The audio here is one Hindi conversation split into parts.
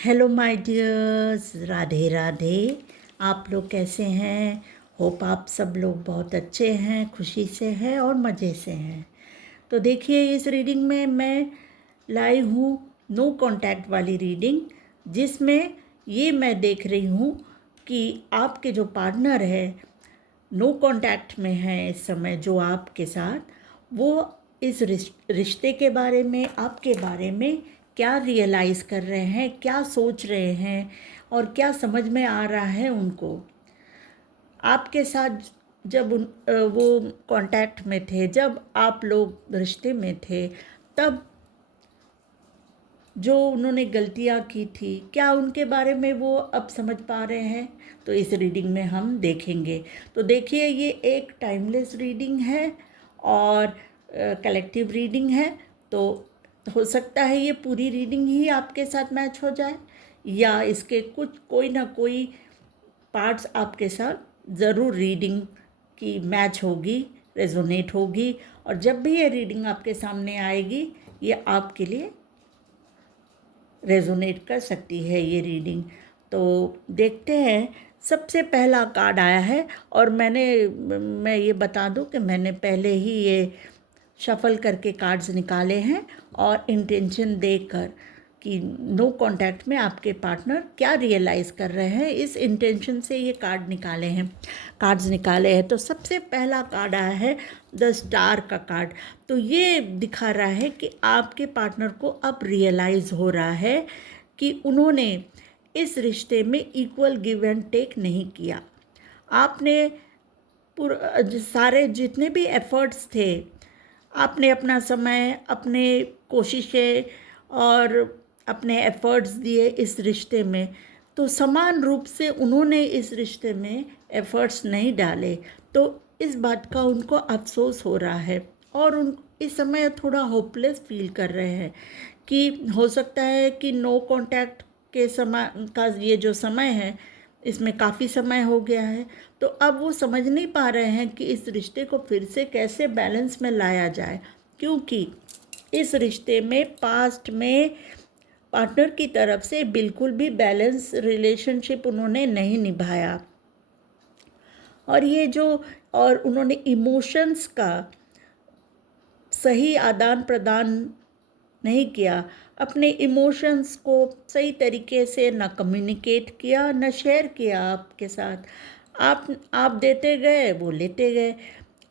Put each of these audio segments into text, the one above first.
Hello my dears, Radhe Radhe. आप लोग कैसे हैं? होप आप सब लोग बहुत अच्छे हैं, खुशी से हैं और मज़े से हैं। तो देखिए, इस रीडिंग में मैं लाई हूँ नो कांटेक्ट वाली रीडिंग, जिसमें ये मैं देख रही हूँ कि आपके जो पार्टनर है नो कांटेक्ट में है इस समय जो आपके साथ, वो इस रिश्ते के बारे में, आपके बारे में क्या रियलाइज़ कर रहे हैं, क्या सोच रहे हैं और क्या समझ में आ रहा है उनको आपके साथ। जब वो कांटेक्ट में थे, जब आप लोग रिश्ते में थे, तब जो उन्होंने गलतियाँ की थी, क्या उनके बारे में वो अब समझ पा रहे हैं? तो इस रीडिंग में हम देखेंगे। तो देखिए, ये एक टाइमलेस रीडिंग है और कलेक्टिव रीडिंग है। तो हो सकता है ये पूरी रीडिंग ही आपके साथ मैच हो जाए, या इसके कुछ कोई ना कोई पार्ट्स आपके साथ ज़रूर रीडिंग की मैच होगी, रेजोनेट होगी। और जब भी ये रीडिंग आपके सामने आएगी, ये आपके लिए रेजोनेट कर सकती है ये रीडिंग। तो देखते हैं। सबसे पहला कार्ड आया है, और मैं ये बता दूं कि मैंने पहले ही ये शफल करके कार्ड्स निकाले हैं और इंटेंशन देकर कि नो कांटेक्ट में आपके पार्टनर क्या रियलाइज़ कर रहे हैं, इस इंटेंशन से ये कार्ड्स निकाले हैं। तो सबसे पहला कार्ड आया है द स्टार का कार्ड। तो ये दिखा रहा है कि आपके पार्टनर को अब रियलाइज़ हो रहा है कि उन्होंने इस रिश्ते में इक्वल गिव एंड टेक नहीं किया। आपने सारे जितने भी एफर्ट्स थे, आपने अपना समय, अपने कोशिशें और अपने एफर्ट्स दिए इस रिश्ते में, तो समान रूप से उन्होंने इस रिश्ते में एफर्ट्स नहीं डाले। तो इस बात का उनको अफसोस हो रहा है और उन इस समय थोड़ा होपलेस फील कर रहे हैं कि हो सकता है कि नो कांटेक्ट के समय का ये जो समय है, इसमें काफ़ी समय हो गया है। तो अब वो समझ नहीं पा रहे हैं कि इस रिश्ते को फिर से कैसे बैलेंस में लाया जाए, क्योंकि इस रिश्ते में पास्ट में पार्टनर की तरफ से बिल्कुल भी बैलेंस रिलेशनशिप उन्होंने नहीं निभाया। और ये जो और उन्होंने इमोशंस का सही आदान प्रदान नहीं किया, अपने इमोशंस को सही तरीके से ना कम्युनिकेट किया, ना शेयर किया आपके साथ। आप देते गए, वो लेते गए,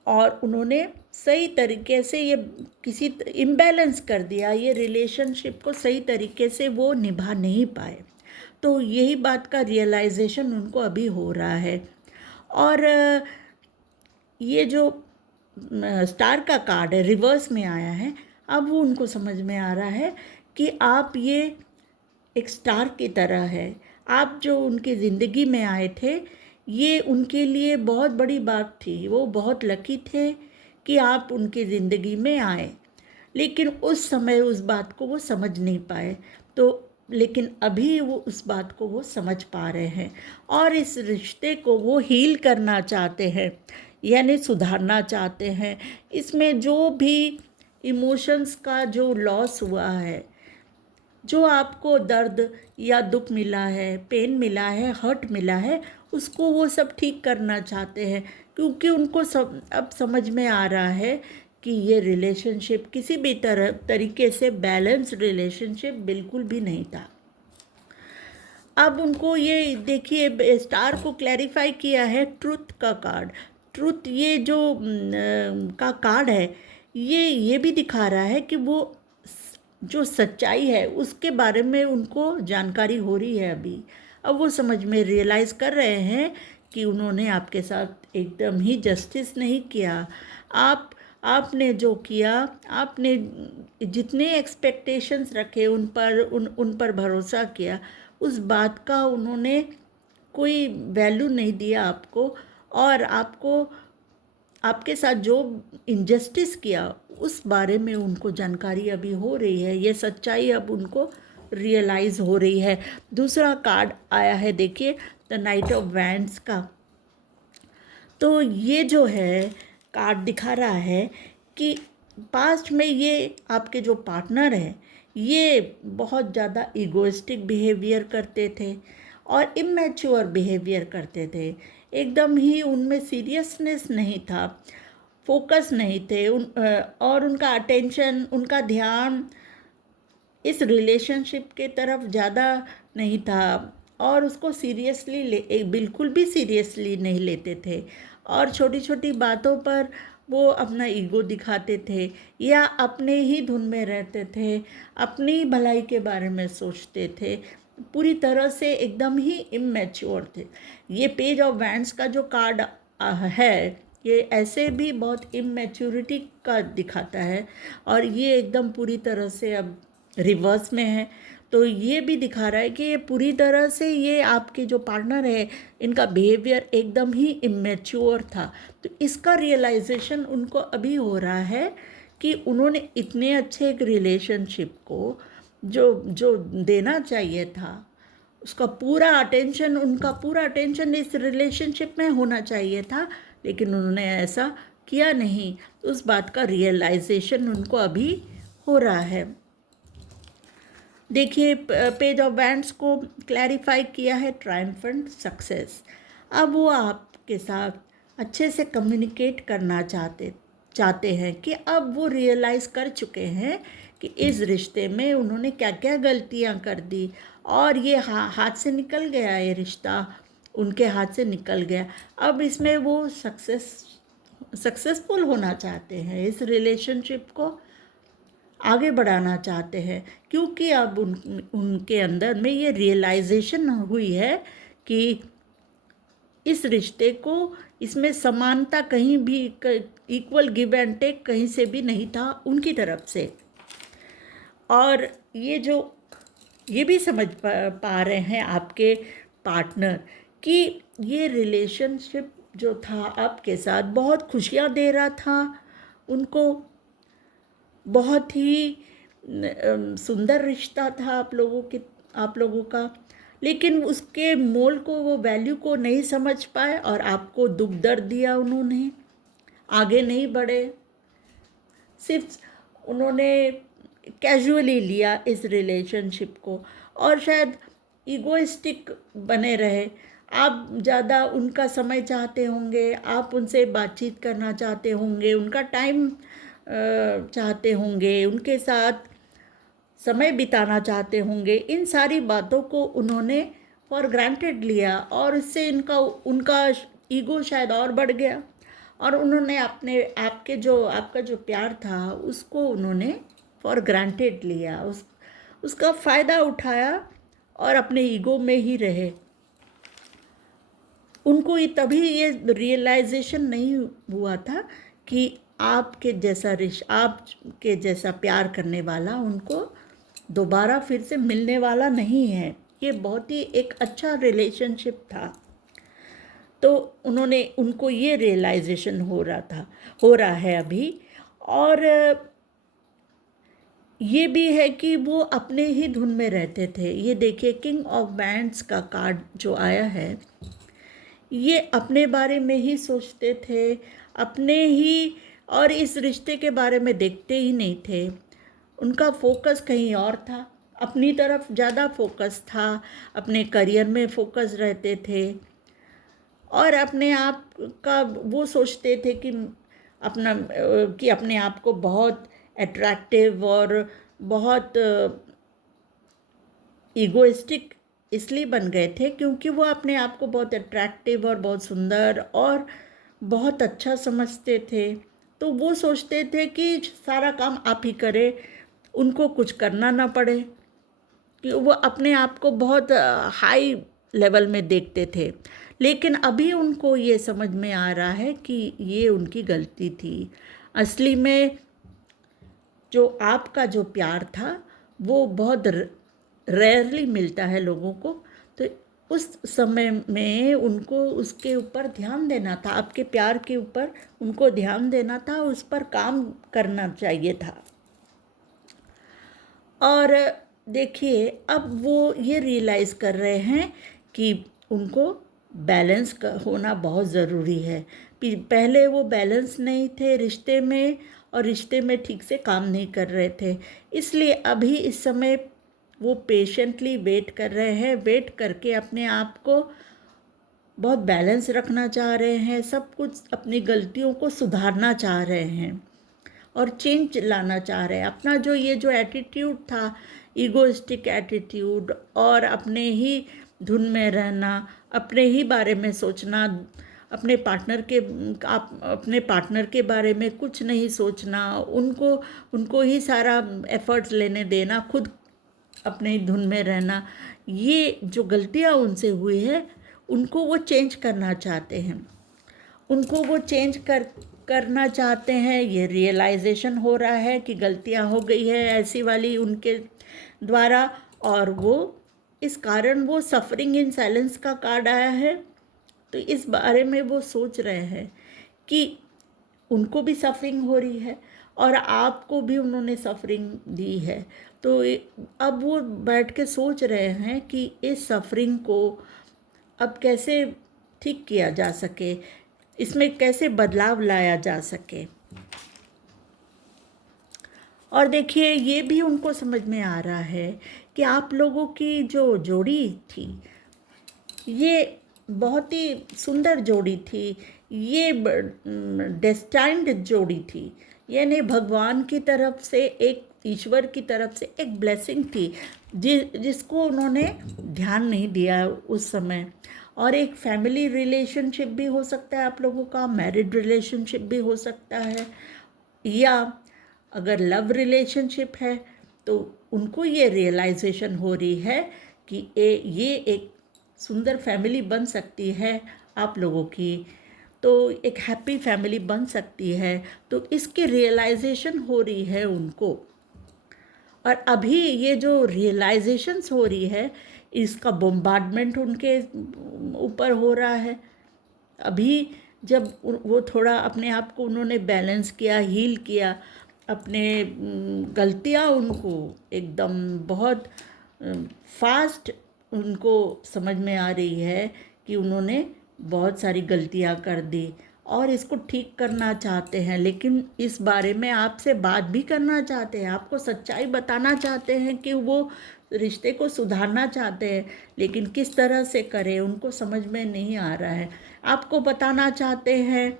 और उन्होंने सही तरीके से ये किसी इम्बैलेंस कर दिया, ये रिलेशनशिप को सही तरीके से वो निभा नहीं पाए। तो यही बात का रियलाइजेशन उनको अभी हो रहा है। और ये जो स्टार का कार्ड है, रिवर्स में आया है, अब वो उनको समझ में आ रहा है कि आप ये एक स्टार की तरह है। आप जो उनकी ज़िंदगी में आए थे, ये उनके लिए बहुत बड़ी बात थी। वो बहुत लकी थे कि आप उनकी ज़िंदगी में आए, लेकिन उस समय उस बात को वो समझ नहीं पाए। तो लेकिन अभी वो उस बात को वो समझ पा रहे हैं और इस रिश्ते को वो हील करना चाहते हैं, यानी सुधारना चाहते हैं। इसमें जो भी इमोशंस का जो लॉस हुआ है, जो आपको दर्द या दुख मिला है, पेन मिला है, हर्ट मिला है, उसको वो सब ठीक करना चाहते हैं, क्योंकि उनको सब अब समझ में आ रहा है कि ये रिलेशनशिप किसी भी तरीके से बैलेंस रिलेशनशिप बिल्कुल भी नहीं था। अब उनको ये देखिए, स्टार को क्लैरिफाई किया है ट्रुथ का कार्ड। ट्रुथ ये जो का कार्ड है, ये भी दिखा रहा है कि वो जो सच्चाई है उसके बारे में उनको जानकारी हो रही है अभी। अब वो समझ में रियलाइज़ कर रहे हैं कि उन्होंने आपके साथ एकदम ही जस्टिस नहीं किया। आपने जो किया, आपने जितने एक्सपेक्टेशंस रखे उन पर भरोसा किया, उस बात का उन्होंने कोई वैल्यू नहीं दिया आपको। और आपके साथ जो इनजस्टिस किया उस बारे में उनको जानकारी अभी हो रही है, ये सच्चाई अब उनको रियलाइज़ हो रही है। दूसरा कार्ड आया है, देखिए, द नाइट ऑफ वैंड्स का। तो ये जो है कार्ड दिखा रहा है कि पास्ट में ये आपके जो पार्टनर हैं, ये बहुत ज़्यादा ईगोइस्टिक बिहेवियर करते थे और इमेच्योर बिहेवियर करते थे। एकदम ही उनमें सीरियसनेस नहीं था, फोकस नहीं थे और उनका अटेंशन, उनका ध्यान इस रिलेशनशिप के तरफ ज़्यादा नहीं था और उसको बिल्कुल भी सीरियसली नहीं लेते थे और छोटी छोटी बातों पर वो अपना ईगो दिखाते थे या अपने ही धुन में रहते थे, अपनी भलाई के बारे में सोचते थे, पूरी तरह से एकदम ही इमेच्योर थे। ये पेज ऑफ वैंड्स का जो कार्ड है, ये ऐसे भी बहुत इमेच्योरिटी का दिखाता है और ये एकदम पूरी तरह से अब रिवर्स में है। तो ये भी दिखा रहा है कि ये पूरी तरह से, ये आपके जो पार्टनर है, इनका बिहेवियर एकदम ही इमेच्योर था। तो इसका रियलाइजेशन उनको अभी हो रहा है कि उन्होंने इतने अच्छे एक रिलेशनशिप को जो जो देना चाहिए था, उसका पूरा अटेंशन, उनका पूरा अटेंशन इस रिलेशनशिप में होना चाहिए था, लेकिन उन्होंने ऐसा किया नहीं। उस बात का रियलाइजेशन उनको अभी हो रहा है। देखिए, पेज ऑफ वैंड्स को क्लैरिफाई किया है ट्रायम्फेंट सक्सेस। अब वो आपके साथ अच्छे से कम्युनिकेट करना चाहते हैं कि अब वो रियलाइज़ कर चुके हैं कि इस रिश्ते में उन्होंने क्या क्या गलतियां कर दी और ये हाथ से निकल गया, ये रिश्ता उनके हाथ से निकल गया। अब इसमें वो सक्सेसफुल होना चाहते हैं, इस रिलेशनशिप को आगे बढ़ाना चाहते हैं, क्योंकि अब उनके अंदर में ये रियलाइजेशन हुई है कि इस रिश्ते को, इसमें समानता कहीं भी, इक्वल गिव एंड टेक कहीं से भी नहीं था उनकी तरफ से। और ये भी समझ पा रहे हैं आपके पार्टनर कि ये रिलेशनशिप जो था आपके साथ बहुत खुशियाँ दे रहा था उनको, बहुत ही सुंदर रिश्ता था आप लोगों का, लेकिन उसके मोल को, वो वैल्यू को नहीं समझ पाए और आपको दुख दर्द दिया उन्होंने, आगे नहीं बढ़े, सिर्फ उन्होंने कैजुअली लिया इस रिलेशनशिप को और शायद ईगोइस्टिक बने रहे। आप ज़्यादा उनका समय चाहते होंगे, आप उनसे बातचीत करना चाहते होंगे, उनका टाइम चाहते होंगे, उनके साथ समय बिताना चाहते होंगे। इन सारी बातों को उन्होंने फॉर ग्रांटेड लिया और इससे उनका ईगो शायद और बढ़ गया और उन्होंने आपका जो प्यार था उसको उन्होंने फॉर ग्रांटेड लिया, उसका फ़ायदा उठाया और अपने ईगो में ही रहे। उनको तभी ये रियलाइजेशन नहीं हुआ था कि आपके जैसा प्यार करने वाला उनको दोबारा फिर से मिलने वाला नहीं है। ये बहुत ही एक अच्छा रिलेशनशिप था। तो उनको ये रियलाइजेशन हो रहा है अभी। और ये भी है कि वो अपने ही धुन में रहते थे। ये देखिए, किंग ऑफ वैंड्स का कार्ड जो आया है, ये अपने बारे में ही सोचते थे, अपने ही, और इस रिश्ते के बारे में देखते ही नहीं थे। उनका फोकस कहीं और था, अपनी तरफ ज़्यादा फोकस था, अपने करियर में फोकस रहते थे और अपने आप का वो सोचते थे कि अपने आप को बहुत अट्रैक्टिव और बहुत ईगोइस्टिक इसलिए बन गए थे क्योंकि वो अपने आप को बहुत अट्रैक्टिव और बहुत सुंदर और बहुत अच्छा समझते थे। तो वो सोचते थे कि सारा काम आप ही करें, उनको कुछ करना ना पड़े, कि वो अपने आप को बहुत हाई लेवल में देखते थे। लेकिन अभी उनको ये समझ में आ रहा है कि ये उनकी गलती थी। असली में जो आपका जो प्यार था वो बहुत रेयरली मिलता है लोगों को। तो उस समय में उनको उसके ऊपर ध्यान देना था, आपके प्यार के ऊपर उनको ध्यान देना था, उस पर काम करना चाहिए था। और देखिए, अब वो ये रियलाइज़ कर रहे हैं कि उनको होना बहुत ज़रूरी है। पहले वो बैलेंस नहीं थे रिश्ते में और रिश्ते में ठीक से काम नहीं कर रहे थे। इसलिए अभी इस समय वो पेशेंटली वेट कर रहे हैं, वेट करके अपने आप को बहुत बैलेंस रखना चाह रहे हैं, सब कुछ अपनी गलतियों को सुधारना चाह रहे हैं और चेंज लाना चाह रहे हैं। अपना जो ये जो एटीट्यूड था, ईगोइस्टिक एटीट्यूड और अपने ही धुन में रहना, अपने ही बारे में सोचना, अपने पार्टनर के बारे में कुछ नहीं सोचना, उनको ही सारा एफर्ट्स लेने देना, खुद अपने धुन में रहना, ये जो गलतियाँ उनसे हुई है उनको वो चेंज करना चाहते हैं। उनको वो चेंज करना चाहते हैं। ये रियलाइजेशन हो रहा है कि गलतियाँ हो गई है ऐसी वाली उनके द्वारा, और वो इस कारण वो सफरिंग इन साइलेंस का कार्ड आया है। तो इस बारे में वो सोच रहे हैं कि उनको भी सफरिंग हो रही है और आपको भी उन्होंने सफरिंग दी है। तो अब वो बैठ के सोच रहे हैं कि इस सफरिंग को अब कैसे ठीक किया जा सके, इसमें कैसे बदलाव लाया जा सके। और देखिए, ये भी उनको समझ में आ रहा है कि आप लोगों की जो जोड़ी थी, ये बहुत ही सुंदर जोड़ी थी, ये डेस्टाइन्ड जोड़ी थी, यानी भगवान की तरफ से, एक ईश्वर की तरफ से एक ब्लेसिंग थी जिसको उन्होंने ध्यान नहीं दिया उस समय। और एक फैमिली रिलेशनशिप भी हो सकता है आप लोगों का, मैरिड रिलेशनशिप भी हो सकता है, या अगर लव रिलेशनशिप है तो उनको ये रियलाइजेशन हो रही है कि ये एक सुंदर फैमिली बन सकती है आप लोगों की, तो एक हैप्पी फैमिली बन सकती है। तो इसकी रियलाइजेशन हो रही है उनको। और अभी ये जो रियलाइजेशंस हो रही है, इसका बम्बार्डमेंट उनके ऊपर हो रहा है। अभी जब वो थोड़ा अपने आप को उन्होंने बैलेंस किया, हील किया, अपने गलतियाँ उनको एकदम बहुत फास्ट उनको समझ में आ रही है कि उन्होंने बहुत सारी गलतियाँ कर दी और इसको ठीक करना चाहते हैं। लेकिन इस बारे में आपसे बात भी करना चाहते हैं, आपको सच्चाई बताना चाहते हैं कि वो रिश्ते को सुधारना चाहते हैं, लेकिन किस तरह से करें उनको समझ में नहीं आ रहा है। आपको बताना चाहते हैं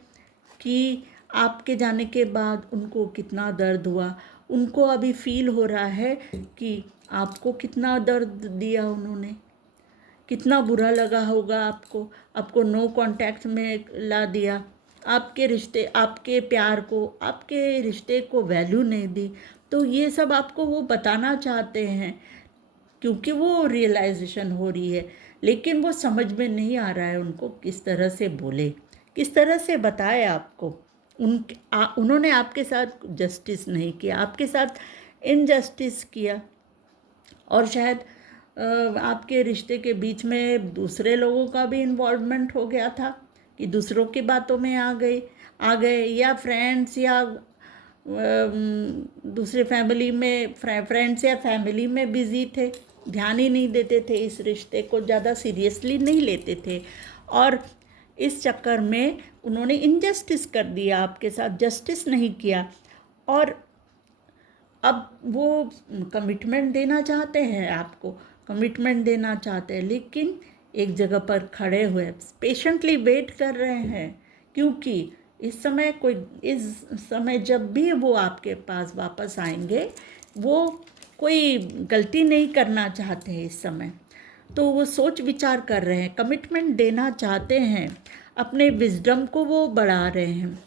कि आपके जाने के बाद उनको कितना दर्द हुआ, उनको अभी फील हो रहा है कि आपको कितना दर्द दिया उन्होंने, कितना बुरा लगा होगा आपको नो कांटेक्ट में ला दिया, आपके रिश्ते, आपके प्यार को, आपके रिश्ते को वैल्यू नहीं दी। तो ये सब आपको वो बताना चाहते हैं क्योंकि वो रियलाइजेशन हो रही है, लेकिन वो समझ में नहीं आ रहा है उनको किस तरह से बोले, किस तरह से बताए आपको। उन्होंने आपके साथ जस्टिस नहीं किया, आपके साथ इनजस्टिस किया, और शायद आपके रिश्ते के बीच में दूसरे लोगों का भी इन्वॉल्वमेंट हो गया था कि दूसरों की बातों में आ गए, या फ्रेंड्स, या दूसरे फैमिली में फ्रेंड्स या फैमिली में बिजी थे, ध्यान ही नहीं देते थे, इस रिश्ते को ज़्यादा सीरियसली नहीं लेते थे, और इस चक्कर में उन्होंने इनजस्टिस कर दिया, आपके साथ जस्टिस नहीं किया। और अब वो कमिटमेंट देना चाहते हैं, आपको कमिटमेंट देना चाहते हैं, लेकिन एक जगह पर खड़े हुए पेशेंटली वेट कर रहे हैं, क्योंकि इस समय जब भी वो आपके पास वापस आएंगे, वो कोई गलती नहीं करना चाहते हैं इस समय। तो वो सोच विचार कर रहे हैं, कमिटमेंट देना चाहते हैं, अपने विजडम को वो बढ़ा रहे हैं।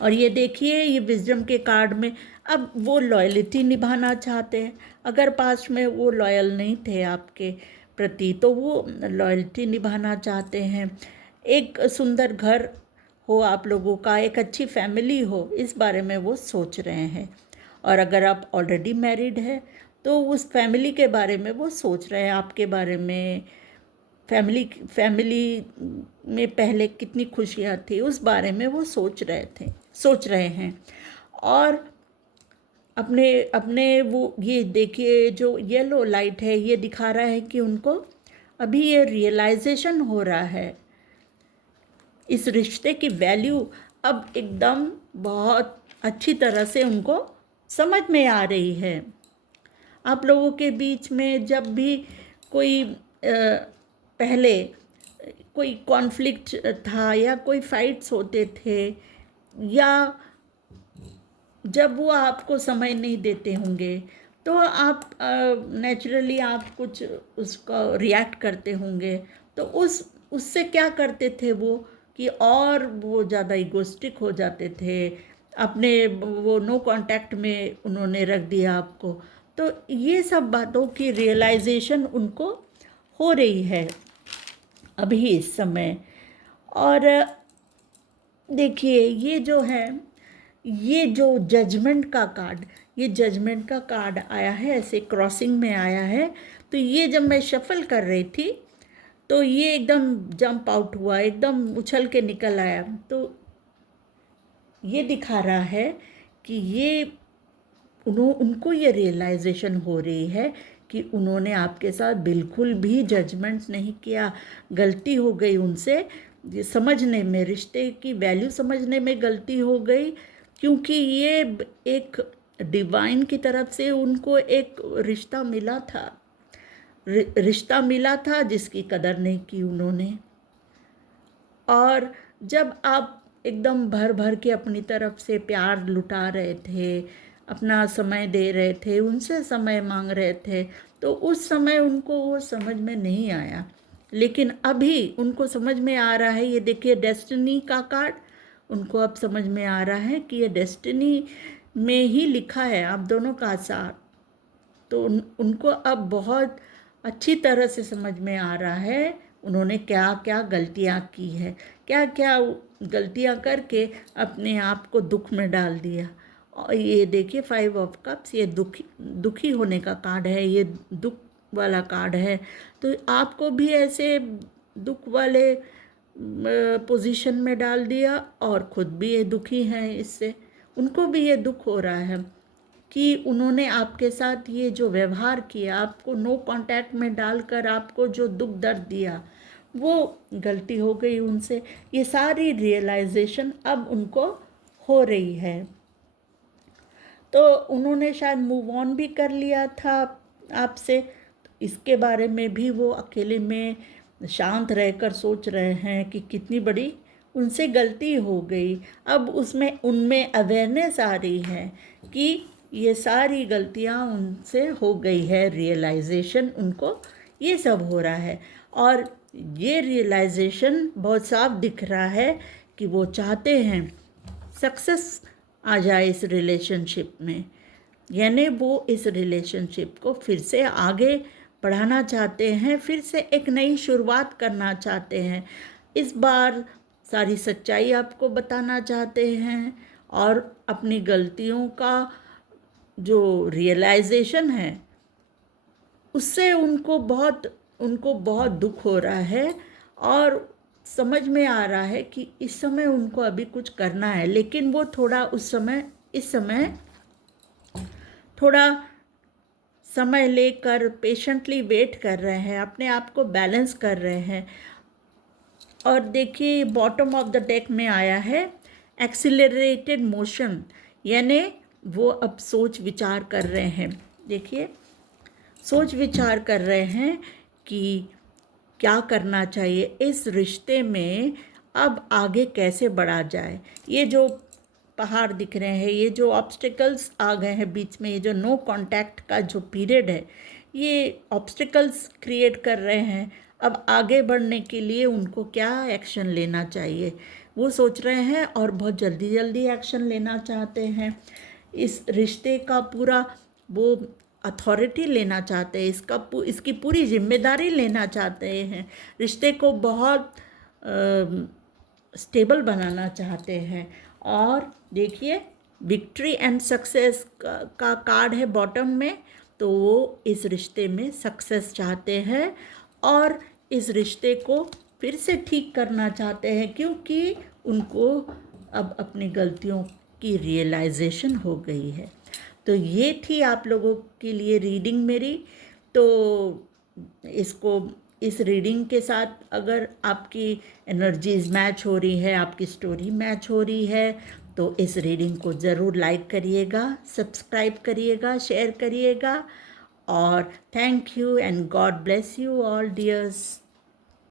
और ये देखिए, ये विजडम के कार्ड में अब वो लॉयल्टी निभाना चाहते हैं। अगर पास्ट में वो लॉयल नहीं थे आपके प्रति, तो वो लॉयल्टी निभाना चाहते हैं। एक सुंदर घर हो आप लोगों का, एक अच्छी फैमिली हो, इस बारे में वो सोच रहे हैं। और अगर आप ऑलरेडी मैरिड है तो उस फैमिली के बारे में वो सोच रहे हैं, आपके बारे में, फैमिली में पहले कितनी खुशियाँ थी उस बारे में वो सोच रहे हैं। और अपने वो ये देखिए, जो येलो लाइट है ये दिखा रहा है कि उनको अभी ये रियलाइजेशन हो रहा है, इस रिश्ते की वैल्यू अब एकदम बहुत अच्छी तरह से उनको समझ में आ रही है। आप लोगों के बीच में जब भी कोई पहले कोई कॉन्फ्लिक्ट था या कोई फाइट्स होते थे, या जब वो आपको समय नहीं देते होंगे, तो आप नेचुरली आप कुछ उसका रिएक्ट करते होंगे। तो उससे क्या करते थे वो, कि और वो ज़्यादा इगोस्टिक हो जाते थे, अपने वो नो कांटेक्ट में उन्होंने रख दिया आपको। तो ये सब बातों की रियलाइजेशन उनको हो रही है अभी इस समय। और देखिए ये जो है, ये जो जजमेंट का कार्ड, ये जजमेंट का कार्ड आया है, ऐसे क्रॉसिंग में आया है। तो ये जब मैं शफल कर रही थी तो ये एकदम जंप आउट हुआ, एकदम उछल के निकल आया। तो ये दिखा रहा है कि ये उनको ये रियलाइजेशन हो रही है कि उन्होंने आपके साथ बिल्कुल भी जजमेंट नहीं किया, गलती हो गई उनसे, ये समझने में, रिश्ते की वैल्यू समझने में गलती हो गई। क्योंकि ये एक डिवाइन की तरफ से उनको एक रिश्ता मिला था, रिश्ता मिला था जिसकी कदर नहीं की उन्होंने। और जब आप एकदम भर भर के अपनी तरफ से प्यार लुटा रहे थे, अपना समय दे रहे थे, उनसे समय मांग रहे थे, तो उस समय उनको वो समझ में नहीं आया। लेकिन अभी उनको समझ में आ रहा है। ये देखिए डेस्टिनी का कार्ड, उनको अब समझ में आ रहा है कि ये डेस्टिनी में ही लिखा है आप दोनों का साथ। तो उनको अब बहुत अच्छी तरह से समझ में आ रहा है उन्होंने क्या क्या गलतियाँ की है, क्या क्या गलतियाँ करके अपने आप को दुख में डाल दिया। और ये देखिए 5 ऑफ कप्स, ये दुखी होने का कार्ड है, ये दुख वाला कार्ड है। तो आपको भी ऐसे दुख वाले पोजीशन में डाल दिया, और खुद भी ये दुखी हैं इससे, उनको भी ये दुख हो रहा है कि उन्होंने आपके साथ ये जो व्यवहार किया, आपको नो कांटेक्ट में डालकर आपको जो दुख दर्द दिया, वो गलती हो गई उनसे। ये सारी रियलाइजेशन अब उनको हो रही है। तो उन्होंने शायद मूव ऑन भी कर लिया था आपसे, तो इसके बारे में भी वो अकेले में शांत रहकर सोच रहे हैं कि कितनी बड़ी उनसे गलती हो गई। अब उसमें उनमें अवेयरनेस आ रही है कि ये सारी गलतियां उनसे हो गई है, रियलाइजेशन उनको ये सब हो रहा है। और ये रियलाइजेशन बहुत साफ दिख रहा है कि वो चाहते हैं सक्सेस आ जाए इस रिलेशनशिप में, यानी वो इस रिलेशनशिप को फिर से आगे बढ़ाना चाहते हैं, फिर से एक नई शुरुआत करना चाहते हैं। इस बार सारी सच्चाई आपको बताना चाहते हैं, और अपनी गलतियों का जो रियलाइजेशन है उससे उनको बहुत दुख हो रहा है। और समझ में आ रहा है कि इस समय उनको अभी कुछ करना है, लेकिन वो थोड़ा इस समय थोड़ा समय लेकर पेशेंटली वेट कर रहे हैं, अपने आप को बैलेंस कर रहे हैं। और देखिए बॉटम ऑफ द डेक में आया है एक्सिलरेटेड मोशन, यानी वो अब सोच विचार कर रहे हैं। देखिए सोच विचार कर रहे हैं कि क्या करना चाहिए इस रिश्ते में, अब आगे कैसे बढ़ा जाए। ये जो पहाड़ दिख रहे हैं, ये जो ऑब्स्टिकल्स आ गए हैं बीच में, ये जो नो कांटेक्ट का जो पीरियड है, ये ऑब्स्टिकल्स क्रिएट कर रहे हैं। अब आगे बढ़ने के लिए उनको क्या एक्शन लेना चाहिए वो सोच रहे हैं, और बहुत जल्दी जल्दी एक्शन लेना चाहते हैं। इस रिश्ते का पूरा वो अथॉरिटी लेना चाहते हैं, इसकी पूरी जिम्मेदारी लेना चाहते हैं, रिश्ते को बहुत स्टेबल बनाना चाहते हैं। और देखिए विक्ट्री एंड सक्सेस का कार्ड है बॉटम में, तो वो इस रिश्ते में सक्सेस चाहते हैं और इस रिश्ते को फिर से ठीक करना चाहते हैं, क्योंकि उनको अब अपनी गलतियों की रियलाइजेशन हो गई है। तो ये थी आप लोगों के लिए रीडिंग मेरी। तो इस रीडिंग के साथ अगर आपकी एनर्जीज मैच हो रही है, आपकी स्टोरी मैच हो रही है, तो इस रीडिंग को ज़रूर लाइक करिएगा, सब्सक्राइब करिएगा, शेयर करिएगा और thank you and God bless you all dears.